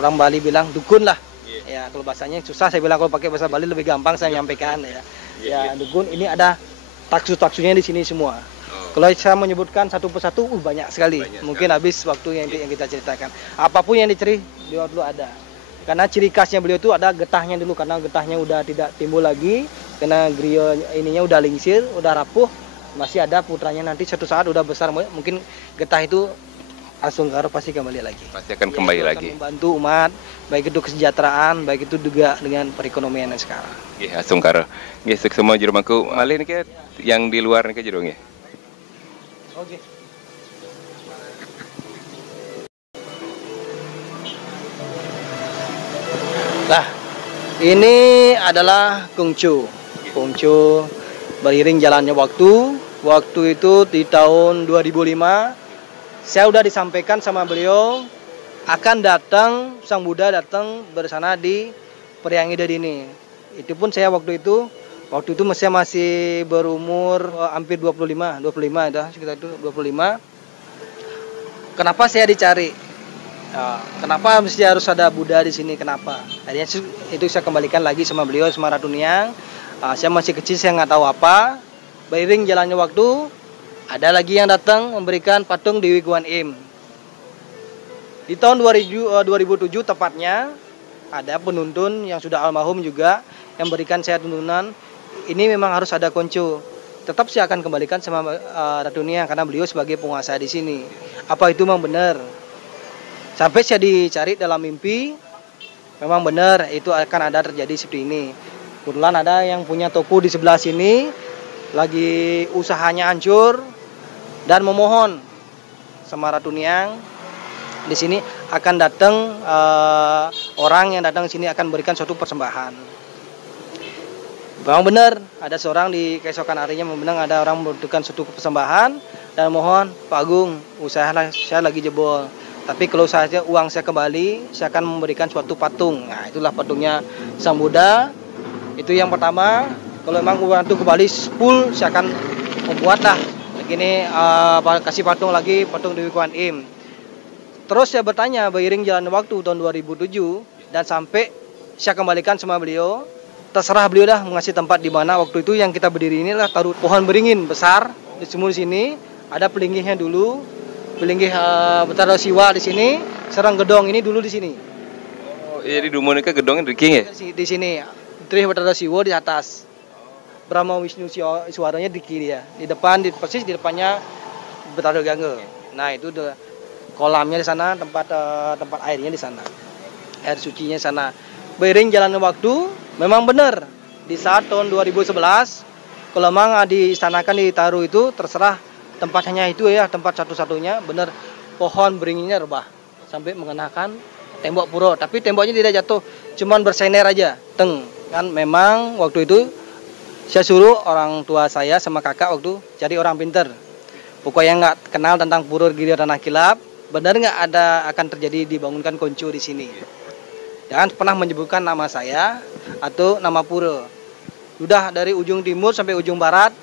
orang Bali bilang dukun lah. Ya, kalau bahasanya susah saya bilang, kalau pakai bahasa Bali lebih gampang saya menyampaikan ya. Ya, dukun ini ada taksu-taksunya di sini semua. Kalau saya menyebutkan satu persatu banyak sekali. Mungkin habis waktu yang kita ceritakan. Apapun yang dicari dia dulu ada. Karena ciri khasnya beliau itu ada getahnya dulu, karena getahnya udah tidak timbul lagi, karena griya ininya udah lingsir, udah rapuh, masih ada putranya nanti suatu saat udah besar, mungkin getah itu Asungkara pasti kembali lagi. Pasti akan kembali lagi. Akan membantu umat, baik itu kesejahteraan, baik itu juga dengan perekonomian yang sekarang. Nggih, Asungkara. Nggih, semua jero mangku. Malih niki yang di luar niki jero nggih. Oke. Nah, ini adalah Kungcu. Kungcu beriring jalannya waktu. Waktu itu di tahun 2005, saya sudah disampaikan sama beliau akan datang, Sang Buddha datang bersana di Periangi Dadini. Itu pun saya waktu itu saya masih berumur hampir 25 dah, sekitar itu 25. Kenapa saya dicari? Kenapa mesti harus ada Buddha di sini? Kenapa? Akhirnya itu saya kembalikan lagi sama beliau, sama Ratu Niang. Saya masih kecil, saya nggak tahu apa. Beriring jalannya waktu, ada lagi yang datang memberikan patung Dewi Guan Im. Di tahun 2007 tepatnya, ada penuntun yang sudah almarhum juga yang berikan saya tuntunan. Ini memang harus ada konco. Tetap saya akan kembalikan sama Ratu Niang karena beliau sebagai penguasa di sini. Apa itu memang benar? Sampai saya dicari dalam mimpi, memang benar itu akan ada terjadi seperti ini. Kebetulan ada yang punya toko di sebelah sini, lagi usahanya hancur, dan memohon sama Ratu Niang, di sini akan datang orang yang datang sini akan berikan suatu persembahan. Memang benar, ada seorang di keesokan harinya memang ada orang membutuhkan suatu persembahan dan mohon Pak Agung, usaha saya lagi jebol. Tapi kalau uang saya kembali, saya akan memberikan suatu patung. Nah, itulah patungnya Sang Buddha. Itu yang pertama. Kalau memang uang itu kembali full, saya akan membuatlah begini, kasih patung lagi, patung Dewi Kuan Im. Terus saya bertanya, beriring jalan waktu tahun 2007 dan sampai saya kembalikan sama beliau. Terserah beliau dah mengasih tempat di mana. Waktu itu yang kita berdiri inilah taruh pohon beringin besar di semua di sini. Ada pelinggihnya dulu, pelinggih Betara Siwa di sini, serang gedong ini dulu di sini. Oh, jadi Dumonika gedongnya di King ya? Di sini, Trih Betara Siwa di atas. Brahma Wisnu suaranya di kiri ya. Di depan, persis di depannya Betara Gangga. Nah itu kolamnya di sana, tempat airnya di sana, air sucinya di sana. Beiring jalannya waktu, memang benar di saat tahun 2011 kalau memang diistanakan ditaruh itu terserah tempatnya itu ya, tempat satu-satunya benar pohon beringinnya rebah sampai mengenakan tembok pura, tapi temboknya tidak jatuh, cuman bersender aja, teng kan. Memang waktu itu saya suruh orang tua saya sama kakak waktu cari orang pinter, pokoknya nggak kenal tentang pura Giriya Tanah Kilap, benar nggak ada akan terjadi dibangunkan konco di sini. Jangan pernah menyebutkan nama saya atau nama pura. Sudah dari ujung timur sampai ujung barat,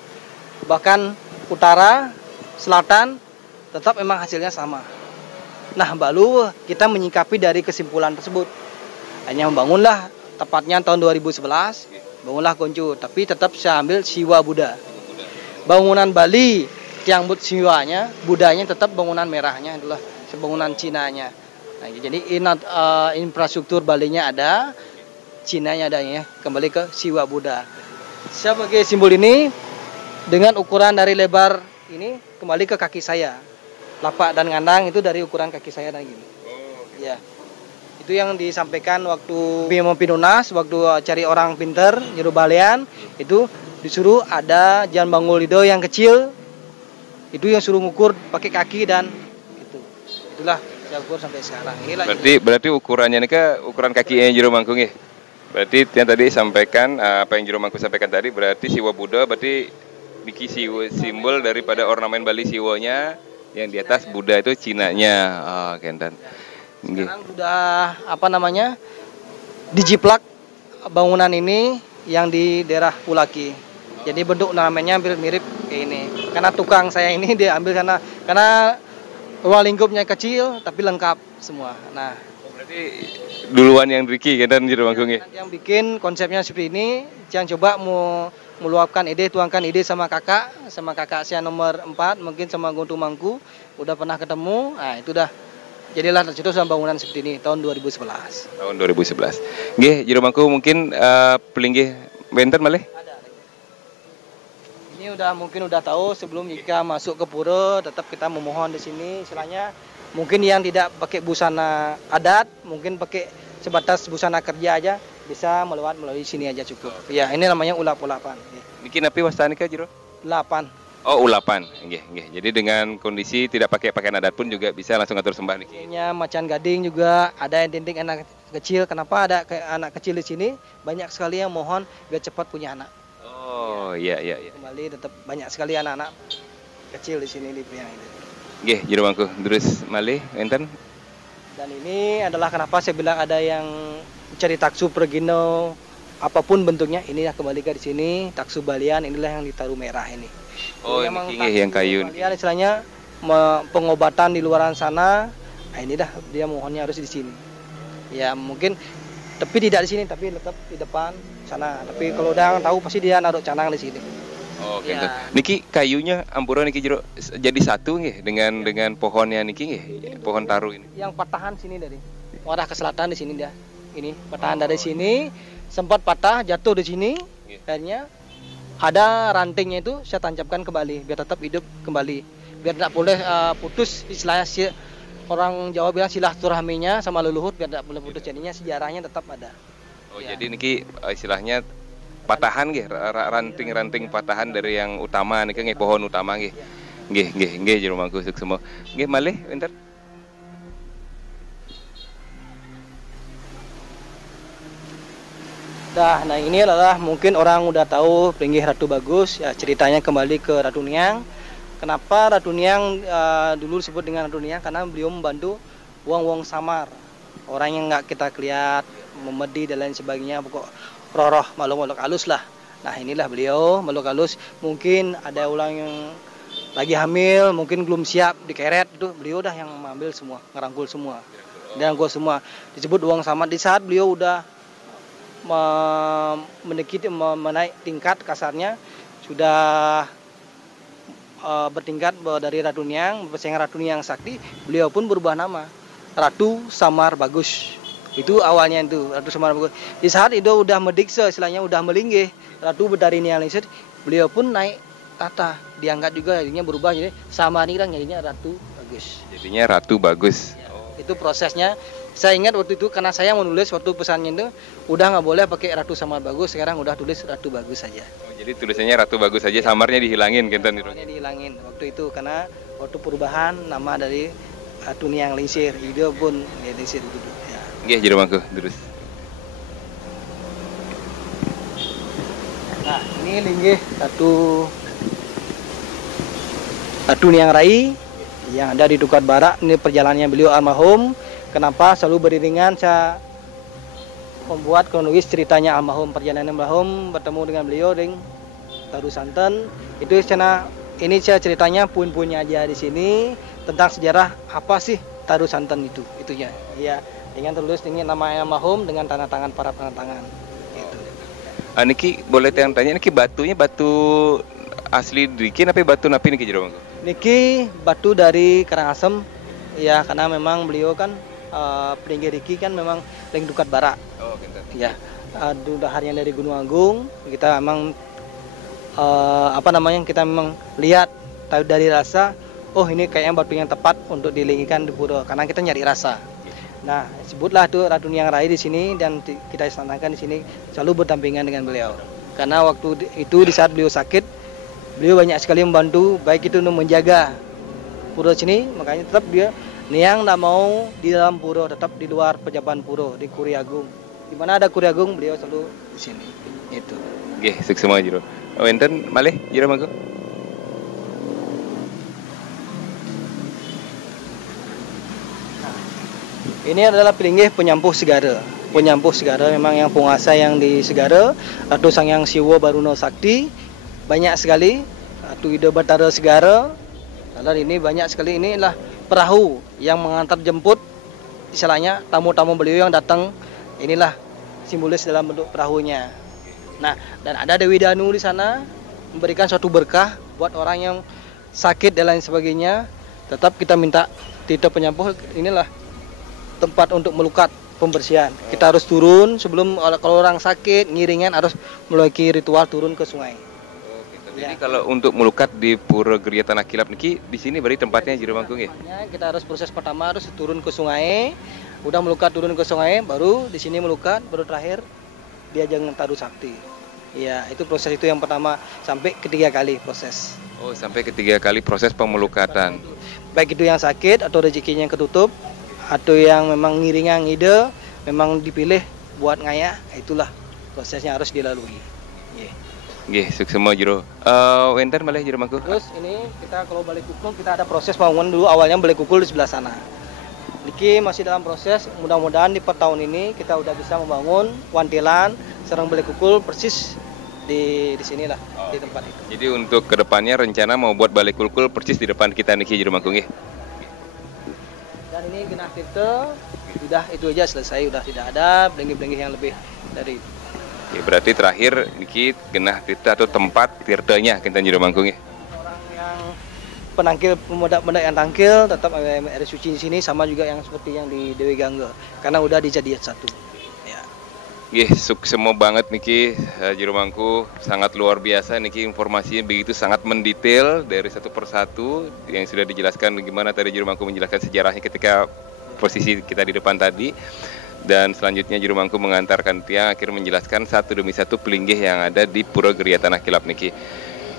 bahkan utara, selatan, tetap memang hasilnya sama. Nah, baru kita menyikapi dari kesimpulan tersebut. Hanya membangunlah, tepatnya tahun 2011, bangunlah konco, tapi tetap saya ambil Siwa Buddha. Bangunan Bali, tiang but Siwanya, Budanya tetap bangunan merahnya, itulah bangunan Cinanya. Nah, jadi infrastruktur Balinya ada, Cinanya ada ya, kembali ke Siwa Buddha. Saya pakai simbol ini dengan ukuran dari lebar ini kembali ke kaki saya. Lapak dan ngandang itu dari ukuran kaki saya dan gini. Ya. Itu yang disampaikan waktu Bimo Pinunas, waktu cari orang pinter, nyuruh balian, itu disuruh ada Jan Bangulido yang kecil, itu yang suruh ngukur pakai kaki dan itu. Itulah ukur sampai sekarang. Inilah berarti ukurannya ini kan ukuran kaki yang Jero Mangkung ya. Berarti yang tadi sampaikan apa yang Jero Mangkung sampaikan tadi berarti Siwa Buddha berarti Niki simbol daripada ornamen Bali Siwanya, yang di atas Buddha itu Cinanya. Oh, Kentan. Sekarang sudah dijiplak bangunan ini yang di daerah Ulaki. Jadi bentuk namanya hampir mirip kayak ini. Karena tukang saya ini dia ambil karena ruang lingkupnya kecil tapi lengkap semua. Nah, berarti duluan yang Riki kan Jero Mangkung ya. Yang bikin konsepnya seperti ini, jangan coba mau meluapkan ide, tuangkan ide sama kakak saya nomor 4, mungkin sama Guntu Mangku, udah pernah ketemu. Nah, itu dah jadilah tercetus sama bangunan seperti ini tahun 2011. Tahun 2011. Nggih, Jero Mangkung mungkin pelinggih benten malih? Ini mungkin udah tahu sebelum jika masuk ke pura tetap kita memohon di sini, istilahnya mungkin yang tidak pakai busana adat, mungkin pakai sebatas busana kerja aja bisa melalui sini aja cukup. Ya, ini namanya ulap-ulapan. Bikin api wastani ka Jero? Ulapan. Oh, ulapan. Nggih. Jadi dengan kondisi tidak pakai pakaian adat pun juga bisa langsung atur sembah niki. Ininya macan gading juga, ada yang tinting anak kecil. Kenapa ada anak kecil di sini? Banyak sekali yang mohon biar cepat punya anak. Oh, iya. Kembali tetap banyak sekali anak-anak kecil di sini di yang ini. Nggih, Jero Mangkung terus malih enten. Dan ini adalah kenapa saya bilang ada yang cari taksu pergino apapun bentuknya, ini kembali ke di sini taksu balian, inilah yang ditaruh merah ini. Oh, ini yang kayu. Balian istilahnya pengobatan di luaran sana. Nah, ini dah dia mohonnya harus di sini. Ya mungkin tapi tidak di sini, tapi tetap di depan sana. Tapi kalau udah tahu pasti dia naruh canang di sini. Oh, gitu. Ya. Niki kayunya ampura niki Jero jadi satu nggih dengan pohonnya niki nggih, pohon taru ini. Yang patahan sini dari arah ke selatan di sini dia. Ini patahan dari sini sempat patah jatuh di sini. Akhirnya ada rantingnya itu saya tancapkan kembali biar tetap hidup kembali. Biar tidak boleh putus, istilahnya orang Jawa bilang silaturahminya sama leluhur biar tidak boleh putus, jadinya sejarahnya tetap ada. Oh, ya. Jadi niki istilahnya patahan nggih, ranting-ranting patahan dari yang utama niki nggih pohon utama nggih. Nggih Jero Mangkung semua. Nggih malih enter. Nah ini adalah mungkin orang udah tahu Pringgih Ratu Bagus, ya ceritanya kembali ke Ratu Niang. Kenapa Ratu Niang dulu disebut dengan Ratu Niang? Karena beliau membantu wong-wong samar, orang yang nggak kita lihat, memedi dan lain sebagainya, pokok roh-roh makhluk-makhluk halus lah. Nah inilah beliau makhluk halus. Mungkin ada orang yang lagi hamil, mungkin belum siap dikeret, itu beliau dah yang mengambil semua, ngerangkul semua, disebut wong samar. Di saat beliau udah menaik tingkat kasarnya sudah bertingkat dari Ratu Niang, bersaing Ratu Niang Sakti, beliau pun berubah nama Ratu Samar Bagus. Itu awalnya itu Ratu Samar Bagus. Di saat itu udah medikse, istilahnya udah melinggih Ratu Bedari Niang Lingser, beliau pun naik tata, diangkat juga, jadinya berubah jadi sama nih jadinya Ratu Bagus. Jadinya Ratu Bagus. Ya, itu prosesnya. Saya ingat waktu itu karena saya menulis waktu pesannya itu udah nggak boleh pakai Ratu Samar Bagus, sekarang udah tulis Ratu Bagus saja. Oh, jadi tulisannya Ratu Bagus saja, samarnya dihilangin kan? Samarnya dihilangin waktu itu karena waktu perubahan nama dari Ratu Niang Lingser, itu pun ya Lingser dulu. Ya. Nggih, jero mangku terus. Nah, ini linggih Ratu Niang Rai yang ada di Tukat Barat. Ini perjalanannya beliau almarhum. Kenapa selalu beriringan saya membuat kronologis ceritanya almarhum, perjalanan almarhum bertemu dengan beliau di Taru Santen. Itu karena ini saya ceritanya puin-puinnya aja di sini tentang sejarah apa sih Taru Santen itunya. Ya, dengan tulis dengan nama almarhum dengan tanda tangan para penantangan. Gitu. Niki boleh tanya, niki batunya batu asli dikin apa batu napi niki jero mangku? Niki batu dari Karangasem. Ya, karena memang beliau kan peninggi Riki kan memang ring Tukat Barat. Oh, gitu. Ya, udah harian dari Gunung Agung. Kita memang kita memang lihat tahu dari rasa, oh ini kayaknya batu yang tepat untuk dilinggikan di pura karena kita nyari rasa. Nah, sebutlah tuh Ratu Niang Rai di sini dan kita istanakan di sini selalu berdampingan dengan beliau. Karena waktu itu di saat beliau sakit, beliau banyak sekali membantu baik itu untuk menjaga pura sini, makanya tetap dia Niang tidak mau di dalam pura, tetap di luar pejaban pura di Kuri Agung. Di mana ada Kuri Agung, beliau selalu di sini. Itu. Nggih, sukses semua jero. Wenten malih jero mangku. Ini adalah pelinggih penyampuh Segara. Penyampuh Segara memang yang penguasa yang di Segara, Ratu Sangyang Siwa Baruno Sakti, banyak sekali. Ratu Ida Batara Segara. Lalu ini banyak sekali, inilah perahu yang mengantar jemput, istilahnya tamu-tamu beliau yang datang, inilah simbolis dalam bentuk perahunya. Nah, dan ada Dewi Danu di sana memberikan suatu berkah buat orang yang sakit dan lain sebagainya. Tetap kita minta Tito Penyampuh, inilah tempat untuk melukat pembersihan. Kita harus turun sebelum, kalau orang sakit ngiringan harus melalui ritual turun ke sungai. Jadi kalau untuk melukat di Pura Geria Tanah Kilap niki di sini berarti tempatnya jero mangku nggih. Kita harus proses pertama harus turun ke sungai. Udah melukat turun ke sungai, baru di sini melukat, baru terakhir dia jangan Taru Sakti. Ya, itu proses itu yang pertama sampai ketiga kali proses. Oh, sampai ketiga kali proses pemelukatan. Baik itu yang sakit atau rezekinya yang ketutup atau yang memang ngiringan ngide, memang dipilih buat ngaya, itulah prosesnya harus dilalui. Yeah. Nggih, sukses semua jero. Wenten malih jero mangku. Terus ini kita kalau balik kukul kita ada proses pembangunan dulu, awalnya balik kukul di sebelah sana. Niki masih dalam proses, mudah-mudahan di per tahun ini kita udah bisa membangun wantilan serang balik kukul persis di sinilah, di tempat itu. Jadi untuk kedepannya rencana mau buat balik kukul persis di depan kita niki jero mangku nggih. Dan ini genah tirta, sudah itu aja selesai, udah tidak ada belenggih-belenggih yang lebih dari itu. Ya, berarti terakhir niki genah tirta atau tempat tirtanya kita jero mangku nggih. Orang yang penangkil pemuda-pemuda yang tangkil tetap air suci di sini sama juga yang seperti yang di Dewi Gangga karena udah dijadikan satu. Ya. Nggih, sukses semua banget niki jero mangku, sangat luar biasa niki informasinya begitu sangat mendetail dari satu persatu yang sudah dijelaskan gimana tadi jero mangku menjelaskan sejarahnya ketika posisi kita di depan tadi. Dan selanjutnya juru mangku mengantarkan tiang akhir menjelaskan satu demi satu pelinggih yang ada di Pura Geria Tanah Kilap niki.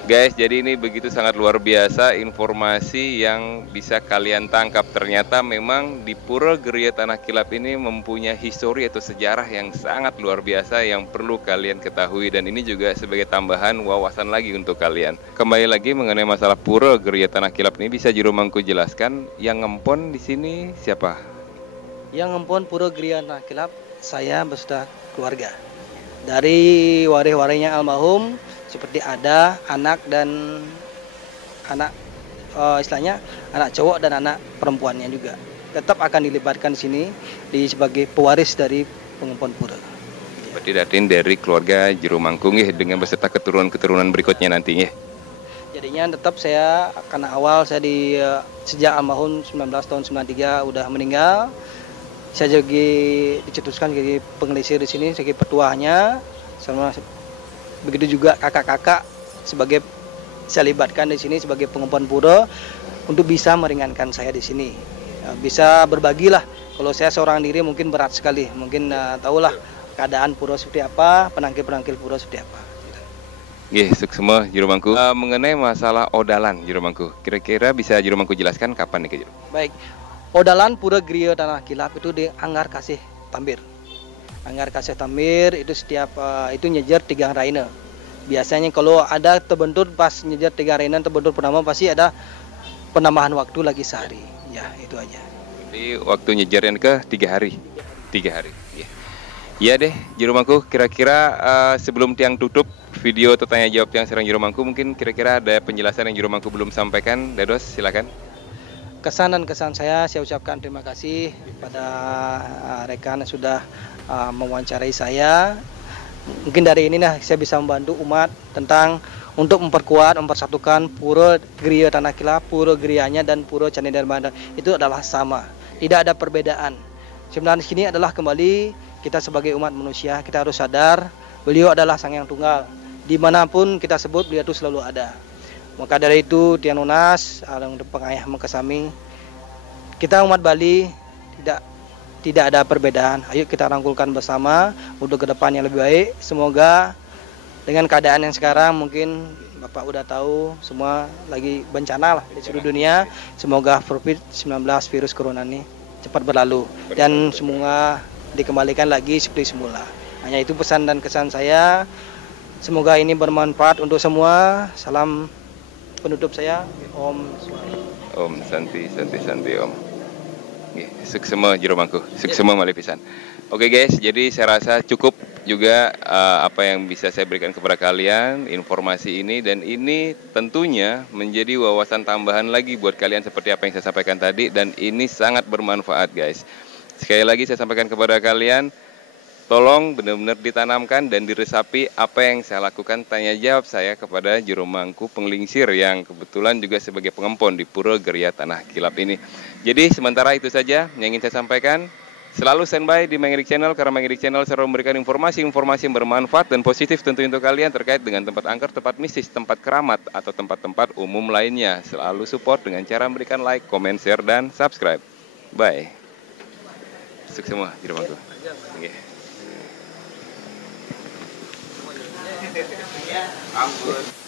Guys, jadi ini begitu sangat luar biasa informasi yang bisa kalian tangkap. Ternyata memang di Pura Geria Tanah Kilap ini mempunyai histori atau sejarah yang sangat luar biasa yang perlu kalian ketahui. Dan ini juga sebagai tambahan wawasan lagi untuk kalian. Kembali lagi mengenai masalah Pura Geria Tanah Kilap ini, bisa juru mangku jelaskan yang ngempon di sini siapa? Yang ngempon Pura Geria Tanah Kilap saya beserta keluarga. Dari waris-warisnya almarhum seperti ada anak dan anak istilahnya anak cowok dan anak perempuannya juga. Tetap akan dilibatkan di sini sebagai pewaris dari pengempon pura. Berarti datin dari keluarga Jero Mangku nggih dengan beserta keturunan-keturunan berikutnya nanti nggih. Jadinya tetap saya karena awal saya sejak almarhum 19 tahun 93 udah meninggal. Saya jadi dicetuskan jadi pengelisir di sini sebagai petuahnya, sama begitu juga kakak-kakak sebagai saya libatkan di sini sebagai pengumpulan pura untuk bisa meringankan saya di sini. Bisa berbagilah. Kalau saya seorang diri mungkin berat sekali, mungkin tahulah keadaan pura seperti apa, penangkil-penangkil pura seperti apa. Nggih, semua Jero Mangku. Mengenai masalah odalan Jero Mangku, kira-kira bisa Jero Mangku jelaskan kapan nih Jero? Baik, odalan pura Griya Tanah Kilap itu di Anggar Kasih Tambir. Anggar Kasih Tambir itu setiap itu nyejer 3 raina. Biasanya kalau ada terbentur pas nyejer 3 raina terbentur pertama pasti ada penambahan waktu lagi sehari. Ya, itu aja. Jadi waktu nyejernya ke 3 hari. 3 hari. Iya. Iya deh, Jero Mangku, kira-kira sebelum tiang tutup video atau tanya jawab yang serang Jero Mangku, mungkin kira-kira ada penjelasan yang Jero Mangku belum sampaikan, Dados silakan. Kesan dan kesan saya ucapkan terima kasih pada rekan yang sudah mewawancarai saya. Mungkin dari ini saya bisa membantu umat tentang untuk memperkuat, mempersatukan pura Griya Tanah Kilap, pura Griyanya dan pura Candi Dharma itu adalah sama, tidak ada perbedaan. Sebenarnya di sini adalah kembali kita sebagai umat manusia, kita harus sadar beliau adalah Sang Yang Tunggal. Dimanapun kita sebut beliau itu selalu ada. Maka dari itu Tian Unas, untuk pengayah Mengkesami, kita umat Bali tidak ada perbedaan. Ayo kita rangkulkan bersama untuk ke depan yang lebih baik. Semoga dengan keadaan yang sekarang mungkin Bapak udah tahu semua lagi bencana lah di seluruh dunia. Semoga COVID-19 virus corona ini cepat berlalu dan semoga dikembalikan lagi seperti semula. Hanya itu pesan dan kesan saya. Semoga ini bermanfaat untuk semua. Salam penutup saya, Om Swari. Om Santi Om. Sukses semua Jero Mangku, sukses semua malipisan. Oke guys, jadi saya rasa cukup juga apa yang bisa saya berikan kepada kalian, informasi ini, dan ini tentunya menjadi wawasan tambahan lagi buat kalian seperti apa yang saya sampaikan tadi, dan ini sangat bermanfaat guys. Sekali lagi saya sampaikan kepada kalian, tolong benar-benar ditanamkan dan diresapi apa yang saya lakukan, tanya jawab saya kepada Jero Mangku penglingsir yang kebetulan juga sebagai pengempon di Pura Griya Tanah Kilap ini. Jadi sementara itu saja yang ingin saya sampaikan. Selalu standby di Mangirik Channel karena Mangirik Channel selalu memberikan informasi-informasi yang bermanfaat dan positif tentu untuk kalian terkait dengan tempat angker, tempat mistis, tempat keramat, atau tempat-tempat umum lainnya. Selalu support dengan cara memberikan like, comment, share, dan subscribe. Bye. Sukses semua Jero Mangku. Okay. Ampun.